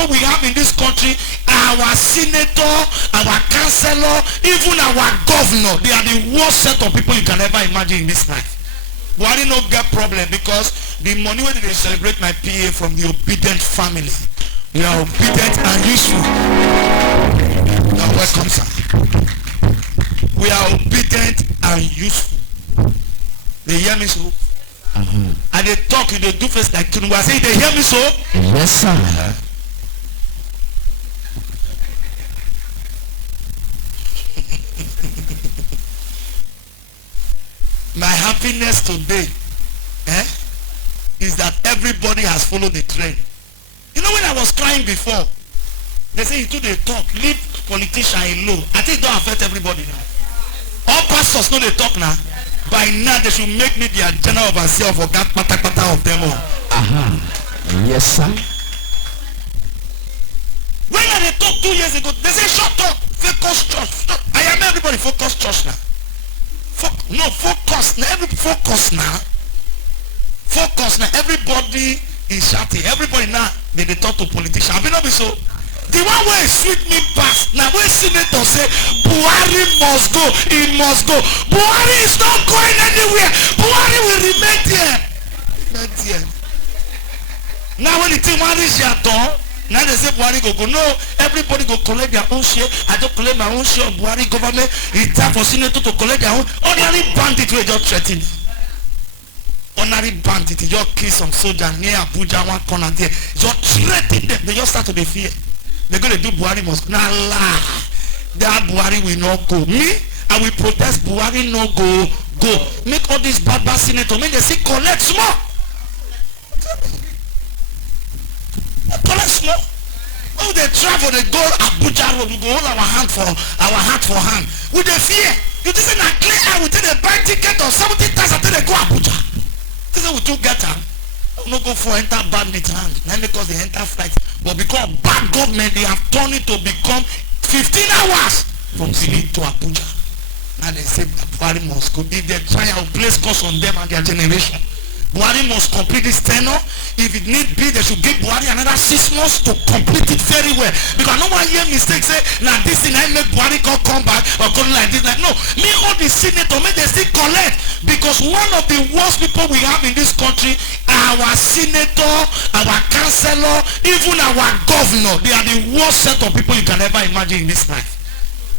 people we have in this country, our senator, our councillor, even our governor, they are the worst set of people you can ever imagine in this life. Buhari no get problem because the money when they celebrate my PA from the obedient family. We are obedient and useful. You are welcome, sir. We are obedient and useful. They hear me so? And they talk, they do face like Tinubu. I say, they hear me so? Yes, sir. My happiness today is that everybody has followed the trend. You know when I was crying before, they say you do the talk, leave politician alone. I think it don't affect everybody now. All pastors know they talk now. By now they should make me the general overseer for that pata of them all. Yes, sir. When they talk 2 years ago, they say shut up, focus church. Stop. I am everybody focus church now. Focus now. Focus now. Focus now. Everybody is shouting. Everybody now they talk to politicians. I mean not be so. The one way sweet me past. Now when senator say Buhari must go, he must go. Buhari is not going anywhere. Buhari will remain there. Now when the team reach their turn, now they say Buhari go. No, everybody go collect their own share. I don't collect my own share of Buhari government. It's time for senator to collect their own. Ordinary bandit will just threaten. Ordinary bandit, they just kill some soldier near Abuja, one corner there. Just threaten them. They just start to be fear. They're going to do Buhari must go. Nah, lie. That Buhari will not go. Me, I will protest Buhari no go. Make all these bad senator, make they say collect small. Collect small. Oh, they travel, they go Abuja road, we go hold our hand for hand. With the fear. You just say na clear eye, we take a buy ticket of 70,000 until they go Abuja. This is what we do get them. No go for enter bandit hand. Not because they enter flight, but because bad government they have turned it to become 15 hours from Benin to Abuja. Now they say Buhari must go. If they try to place cost on them and their generation, Buhari must complete this tenure. If it need be, they should give Buhari another 6 months to complete it very well. Because no one hear mistakes say, now this thing I make Buhari come back or go like this. Like, no, me all the senator, make they still collect. Because one of the worst people we have in this country, our senator, our councillor, even our governor, they are the worst set of people you can ever imagine in this life.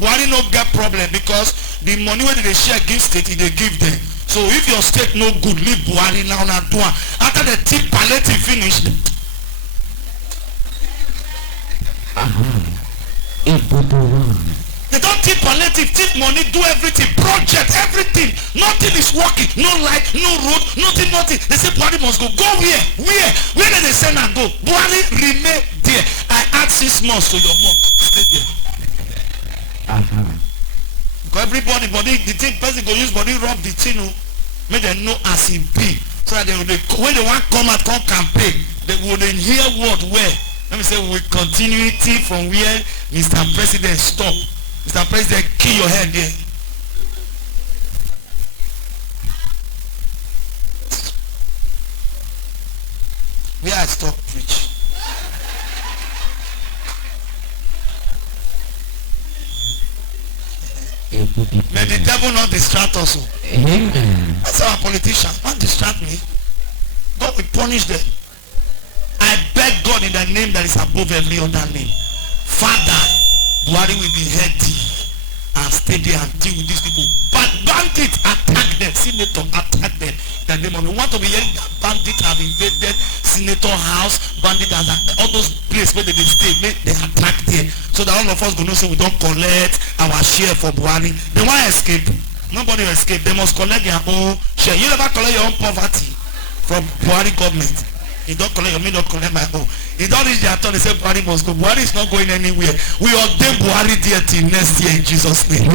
Buhari no get problem because the money when they share give state, they give them. So if your state no good, leave Buhari now and do it. After the tip palliative finished. They don't tip palliative, tip money, do everything, project, everything. Nothing is working. No light, no road, nothing. They say Buhari must go. Go where? Where did they send and go? Buhari remain there. I add 6 months to your mom. Stay there. Because everybody, the thing person go use body rub the thing, make them know as it be. So that when they want come campaign, they will then hear word where. Let me say with continuity from where Mr. President stop. Mr. President, kill your head there. Where I stop preach. May the devil not distract us. Amen. That's our politicians. Don't distract me. God will punish them. I beg God in the name that is above every other name. Father, Buhari will be healthy and stay there and deal with these people. But bandits attack them. Senator attack them. The name of we want to be hearing that bandits have invaded senator house. Bandits have all those places where they stay. They attack there. So that all of us go know so we don't collect our share for Buhari. They want to escape. Nobody will escape. They must collect their own share. You never collect your own poverty from Buhari government. You don't collect, you may not collect my own. He don't reach their turn, they say Buhari must go. Buhari is not going anywhere. We ordain Buhari there till next year in Jesus' name.